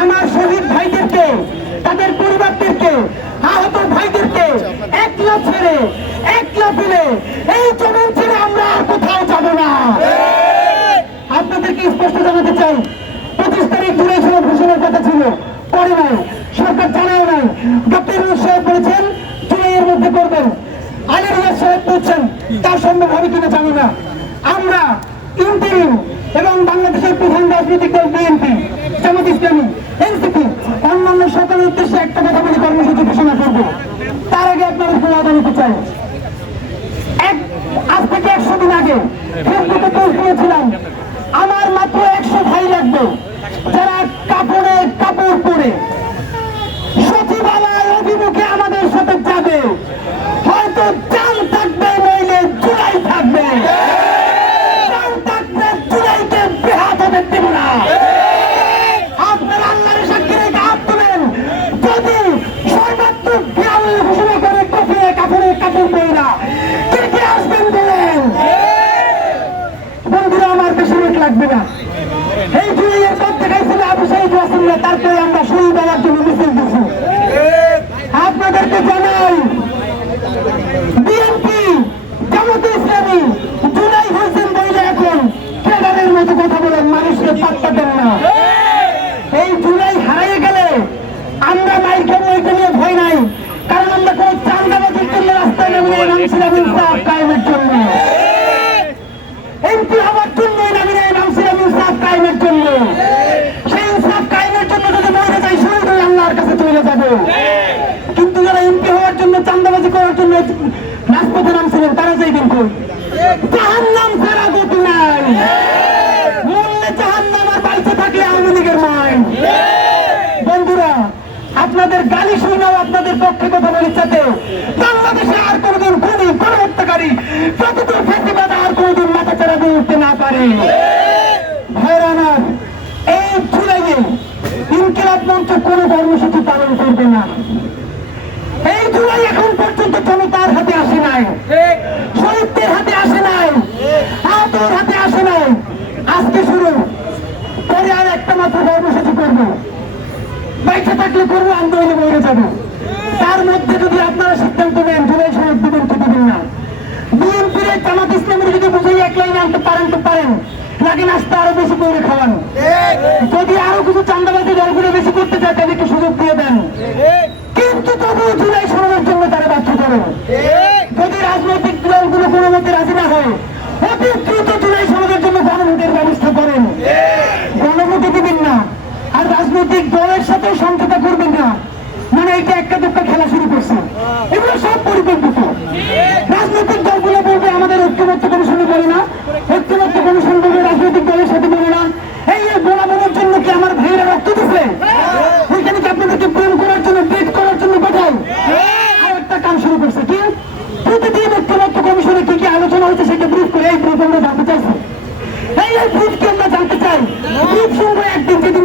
আমার শহীদ ভাইদেরকে, তাদের পরিবারদেরকে, আহত ভাইদেরকে একলা ছেড়ে, একলা ফেলে এই জমিন ছেড়ে আমরা আর কোথাও যাব না। আপনাদেরকে স্পষ্ট জানাতে চাই, পঁচিশ তারিখ জুলাই সভা ঘোষণার কথা ছিল, পরে নাই, সরকার জানাও নাই। ডক্টর সাহেব বলেছেন, জুলাইয়ের মধ্যে করবেন। আলী রিয়াজ সাহেব বলছেন তার সম্ভব হবে কিনা জানি না। আমরা ইন্টারিম এবং বাংলাদেশের প্রধান রাজনৈতিক দল বিএনপি জামাত ইসলামী এনসিপি, অন্যান্য সকলের উদ্দেশ্যে একটা কথা বলে, কর্মসূচি ঘোষণা করব। তার আগে আপনাদের খোলা জানাতে চাই এক, আজ থেকে একশো দিন আগে ফেসবুকে পোস্ট দিয়েছিলাম আমার মাত্র একশো ভাই লাগবে যারা কাপড়ে কাপড় পরে সচিবালয় অভিমুখে আমাদের সাথে যাবে হয়তো চাল থাকবে নইলে চুলাই থাকবে চাল থাকবে চুলাইকে বেহাত হবে দেব না আপনারা আল্লাহর সাক্ষী রেখে হাত তুলেন যদি সর্বাত্মক বিয়াল ঘোষণা করে কফিয়ে কাপড়ে কাপড় মেয়েরা কে কে আসবেন বলেন বন্ধুরা আমার বেশি মিনিট লাগবে না এই জুলাইয়ের পর দেখাইছিল আবু সাইদ ওয়াসিল্লা তারপরে আমরা শহীদ হওয়ার জন্য মিছিল দিছি আপনাদেরকে জানাই বিএনপি জামাতে ইসলামী জুলাই হোসেন বইলে এখন ক্যাডারের মতো কথা বলেন মানুষকে পাত্তা দেন না এই জুলাই হারিয়ে গেলে আমরা মাইর খাব এটা নিয়ে ভয় নাই কারণ আমরা কোন চান্দাবাজির জন্য রাস্তায় নামিয়ে নামছিলাম ইনসাফ কায়েমের জন্য এমপি হওয়ার জন্য নামিয়ে নামছিলাম ইনসাফ কায়েমের জন্য সেই ইনসাফ কায়েমের জন্য যদি মরে যাই শহীদ হয়ে চলে যাব। কিন্তু যারা এমপি হওয়ার জন্য, চান্দাবাজি করার জন্য রাজপথে নামছিলেন, তারা যাইবেন কই? ছাড়া গতি নাই। মূল্যে জাহান্নাম আর বাইচে থাকলে আওয়ামী লীগের বন্ধুরা, আপনাদের গালি শুনেও আপনাদের পক্ষে কথা বলি যাতে বাংলাদেশে আর কোনোদিন খুনি কোন হত্যাকারী প্রতিদিন ফেসিবাদ আর কোনোদিন মাথা চারা দিয়ে উঠতে না পারে ভাইরানার এই জুলাইয়ে ইনকিলাব মঞ্চ কোনো কর্মসূচি পালন করবে না এই জুলাই এখন পর্যন্ত জনতার হাতে আসে নাই। শহীদদের হাতে আসে নাই। আহতর হাতে আসে নাই। আজকে শুরু। পরে আর একটা মাত্র কর্মসূচি করব। বাইকে থাকলে করব আন্দোলনে মরে যাব। তার মধ্যে যদি আপনারা সিদ্ধান্ত নেন জুলাই শহীদ দিবেন কি দিবেন না বিএনপির জামাত ইসলামের যদি বুঝাই এক লাইনে আনতে পারেন তো পারেন। লাগে নাস্তা আরও বেশি করে খাওয়ান। যদি আরও কিছু চান্দাবাজি দলগুলো বেশি করতে চায় তাদেরকে সুযোগ দিয়ে দেন কিন্তু তবুও জুলাই সরানোর জন্য তারা বাধ্য করেন যদি রাজনৈতিক দলগুলো কোনো মতে রাজি না হয়, অতি দ্রুত জুলাই সমাজের জন্য গণভোটের ব্যবস্থা করেন। গণভোটে দিবেন না। আর রাজনৈতিক দলের সাথে সমঝোতা করবেন না। মানে এটা একটা দুটা খেলা শুরু করছে। এগুলো সব পরিকল্পিত রাজনৈতিক দলগুলো বলবে আমাদের ঐক্যমত্য কমিশনে বলে না ঐক্যমত্য কমিশন বলবে রাজনৈতিক দলের সাথে বলে না এই যে বোলাবোনের জন্য কি আমার ভাইয়েরা রক্ত দিচ্ছে ওইখানে কি আপনাদেরকে প্রেম করার জন্য ডেট করার জন্য পাঠাই আর একটা কাম শুরু করছে কি প্রতিদিন ঐক্যমত্য কমিশনে কি কি আলোচনা হচ্ছে সেটা ব্রিফ করে এই ব্রিফ আমরা জানতে চাইছি এই এই ব্রিফ কি আমরা জানতে চাই ব্রিফ শুনব একদিন যেদিন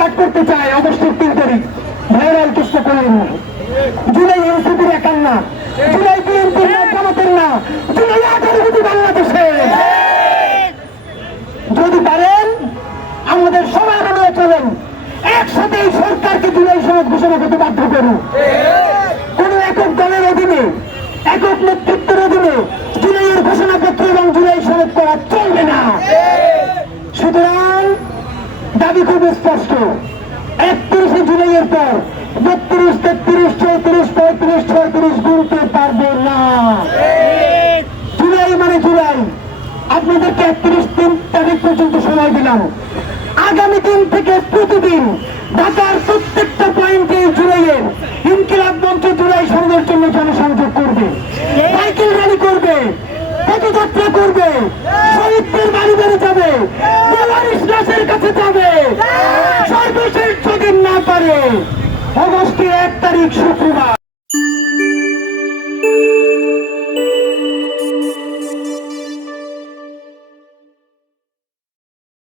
পাঠ করতে চায় আগস্টের তিন তারিখ। ভাইয়েরা চেষ্টা করেন। জুলাই এনসিপির একার না জুলাই বিএনপির না জামাতের না। জুলাই আঠারো কোটি বাংলাদেশে। যদি পারেন, আমাদের সবাই মিলে চলেন। একসাথে এই সরকারকে জুলাই সনদ ঘোষণা করতে বাধ্য করুন। কোন একক দলের অধীনে, একক নেতৃত্বের অধীনে জুলাইয়ের ঘোষণাপত্র এবং জুলাই সনদ করা দাবি খুব স্পষ্ট। একত্রিশে জুলাইয়ের পর বত্রিশ, তেত্রিশ, চৌত্রিশ, পঁয়ত্রিশ, ছয়ত্রিশ গুনতে পারবে না। জুলাই মানে জুলাই। আপনাদেরকে একত্রিশ তিন তারিখ পর্যন্ত সময় দিলাম। আগামী দিন থেকে প্রতিদিন ঢাকার প্রত্যেকটা পয়েন্টে জুলাইয়ের ইনকিলাব মঞ্চ জুলাই সংঘের জন্য জনসংযোগ করবে। সাইকেল র্যালি করবে, পদযাত্রা করবে, শহীদদের বাড়ি বাড়ি যাবে কাছে যাবে। অগস্টের এক তারিখ শুক্রবার।